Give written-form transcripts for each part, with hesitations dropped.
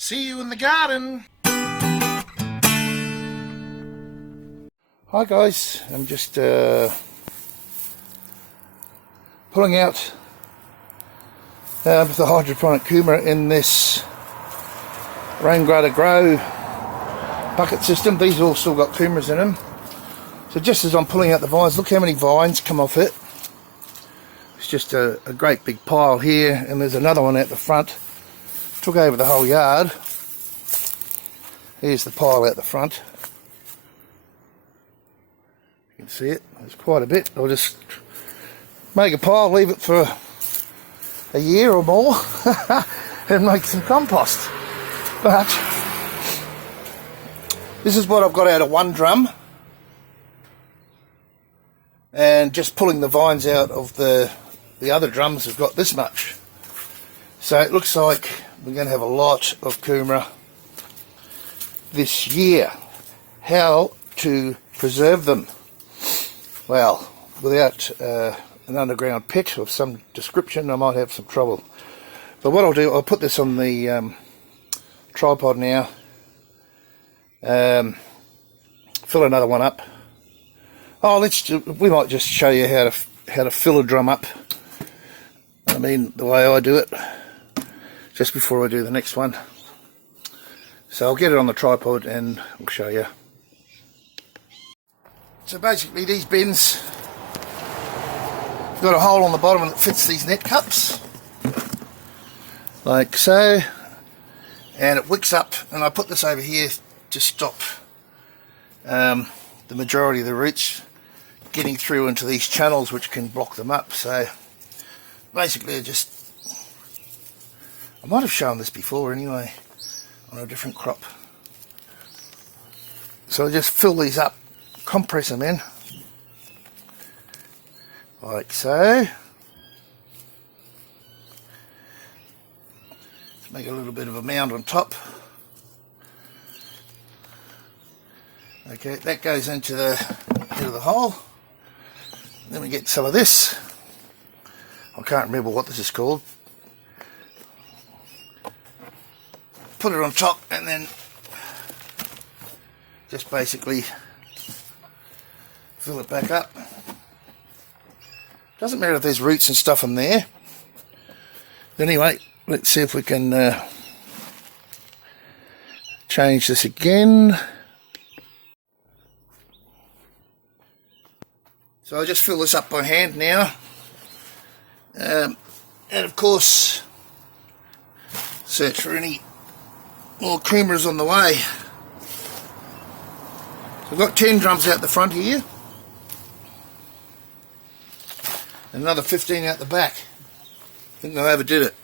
See you in the garden. Hi guys, I'm just pulling out the hydroponic Kumara in this rain gutter grow bucket system. These all still got Kumaras in them. So just as I'm pulling out the vines, look how many vines come off it. It's just a great big pile here, and there's another one at the front. Took over the whole yard. Here's the pile out the front. You can see it, there's quite a bit. I'll just make a pile, leave it for a year or more and make some compost. But this is what I've got out of one drum, and just pulling the vines out of the other drums have got this much. So it looks like we're going to have a lot of Kumara this year. How to preserve them? Well, without an underground pit of some description, I might have some trouble. But what I'll do, I'll put this on the tripod now, fill another one up. Oh, we might just show you how to fill a drum up. I mean, the way I do it, just before I do the next one. So I'll get it on the tripod and I'll show you. So basically these bins got a hole on the bottom that fits these net cups, like so, and it wicks up, and I put this over here to stop the majority of the roots getting through into these channels which can block them up. So basically I might have shown this before anyway on a different crop. So I just fill these up, compress them in like so. Let's make a little bit of a mound on top. Okay, that goes into the head of the hole. Then we get some of this. I can't remember what this is called. Put it on top and then just basically fill it back up. Doesn't matter if there's roots and stuff in there. Anyway, let's see if we can change this again. So I'll just fill this up by hand now. And of course, search for any more Kumaras on the way. So I've got 10 drums out the front here. And another 15 out the back. I think I overdid it.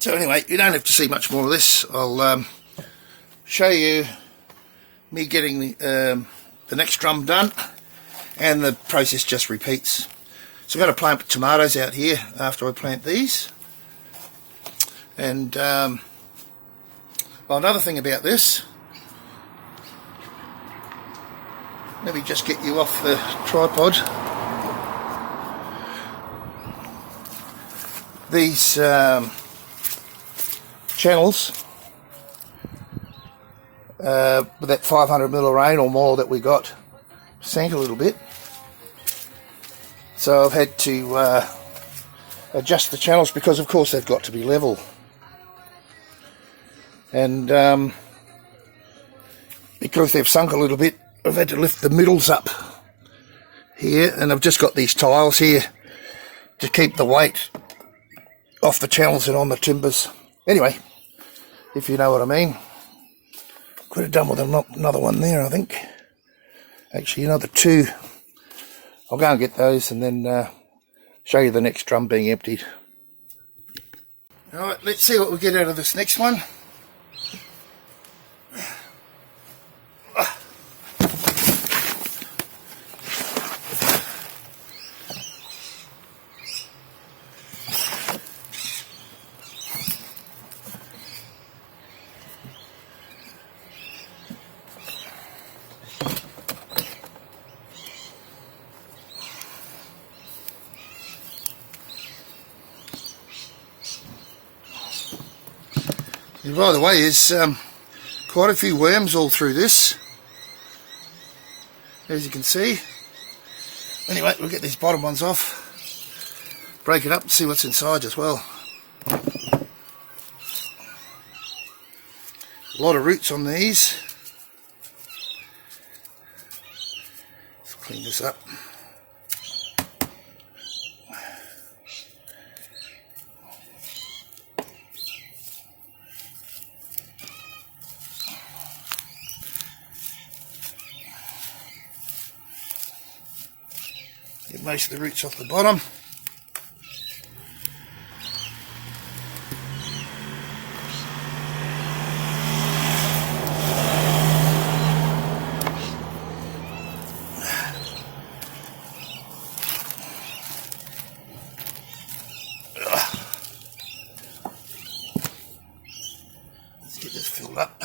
So anyway, you don't have to see much more of this. I'll show you me getting the next drum done, and the process just repeats. So I'm going to plant tomatoes out here after I plant these. And well, another thing about this, let me just get you off the tripod. These channels, with that 500 mil of rain or more that we got, sank a little bit. So I've had to adjust the channels because, of course, they've got to be level. And because they've sunk a little bit, I've had to lift the middles up here, and I've just got these tiles here to keep the weight off the channels and on the timbers. Anyway, if you know what I mean. Could have done with another one there, I think. Actually, another two. I'll go and get those and then show you the next drum being emptied. Alright, let's see what we get out of this next one. And by the way, there's quite a few worms all through this, as you can see. Anyway, we'll get these bottom ones off, break it up and see what's inside as well. A lot of roots on these. Let's clean this up. Get most of the roots off the bottom. Let's get this filled up.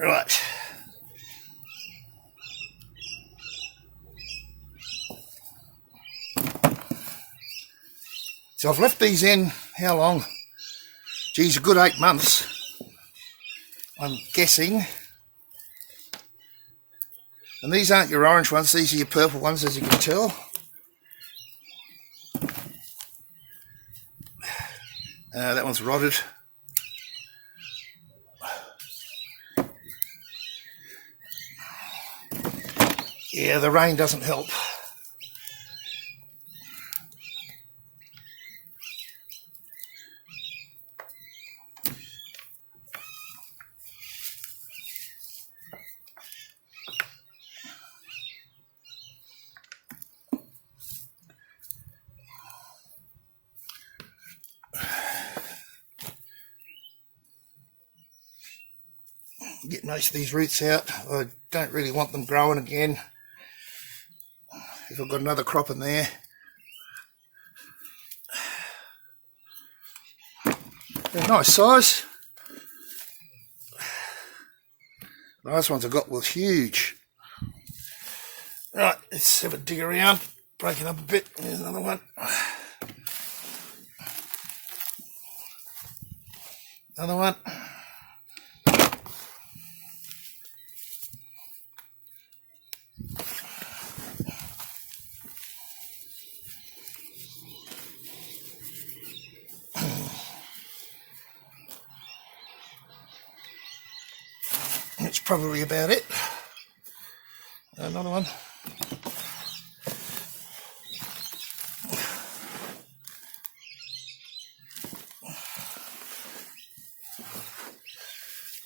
Right. So I've left these in, how long? Geez, a good 8 months, I'm guessing. And these aren't your orange ones, these are your purple ones, as you can tell. That one's rotted. Yeah, the rain doesn't help. Get most of these roots out. I don't really want them growing again. If I've got another crop in there. They're nice size. The last ones I got was huge. Right, let's have a dig around, break it up a bit. There's another one. Another one. That's probably about it. Another one.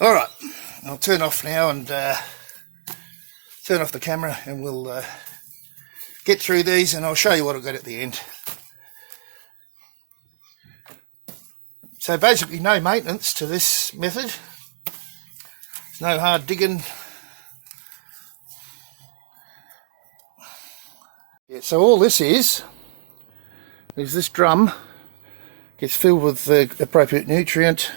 All right, I'll turn off now and turn off the camera, and we'll get through these, and I'll show you what I've got at the end. So basically no maintenance to this method. There's no hard digging. Yeah, so all this is this drum gets filled with the appropriate nutrient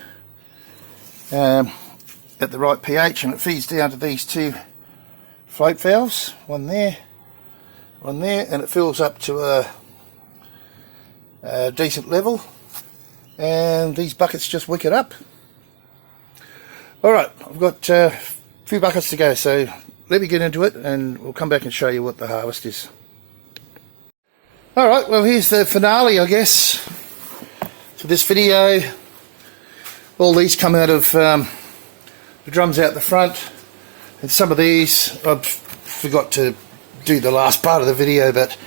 at the right pH, and it feeds down to these two float valves, one there, and it fills up to a decent level, and these buckets just wick it up. Alright, I've got a few buckets to go, so let me get into it and we'll come back and show you what the harvest is. Alright, well here's the finale, I guess, for this video. All these come out of the drums out the front, and some of these I forgot to do the last part of the video, but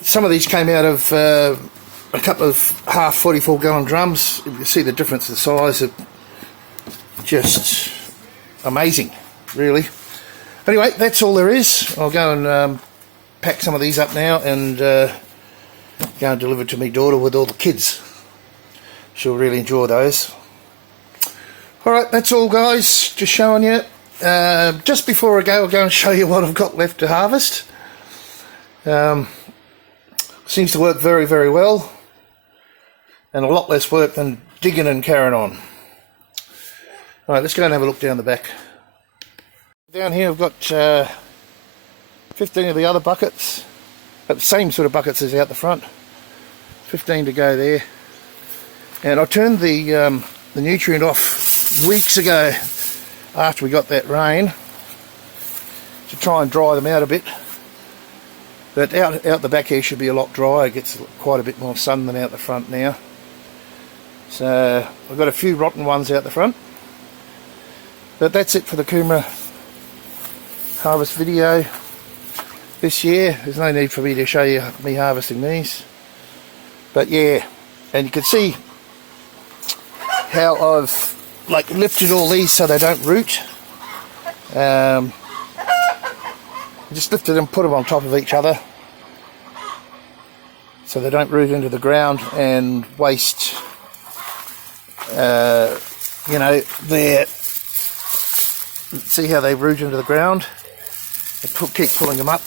some of these came out of a couple of half 44 gallon drums. You can see the difference in size, of just amazing, really. Anyway, that's all there is. I'll go and pack some of these up now and go and deliver to my daughter with all the kids. She'll really enjoy those. Alright, that's all guys, just showing you. Just before I go, I'll go and show you what I've got left to harvest. Seems to work very, very well. And a lot less work than digging and carrying on. Alright, let's go and have a look down the back. Down here I've got 15 of the other buckets. The same sort of buckets as out the front. 15 to go there. And I turned the nutrient off weeks ago after we got that rain to try and dry them out a bit. But out the back here should be a lot drier. It gets quite a bit more sun than out the front now. So I've got a few rotten ones out the front. But that's it for the Kumara harvest video this year. There's no need for me to show you me harvesting these. But yeah, and you can see how I've like lifted all these so they don't root. Just lifted them, put them on top of each other so they don't root into the ground and waste you know, their, see how they root into the ground. I keep pulling them up.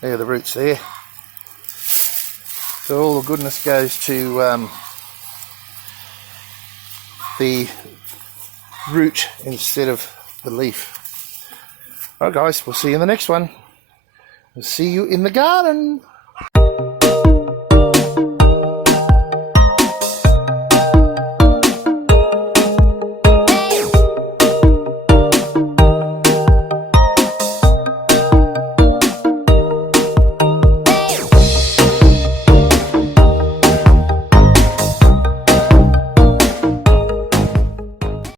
There are the roots there. So all the goodness goes to the root instead of the leaf. Alright guys, we'll see you in the next one. We'll see you in the garden.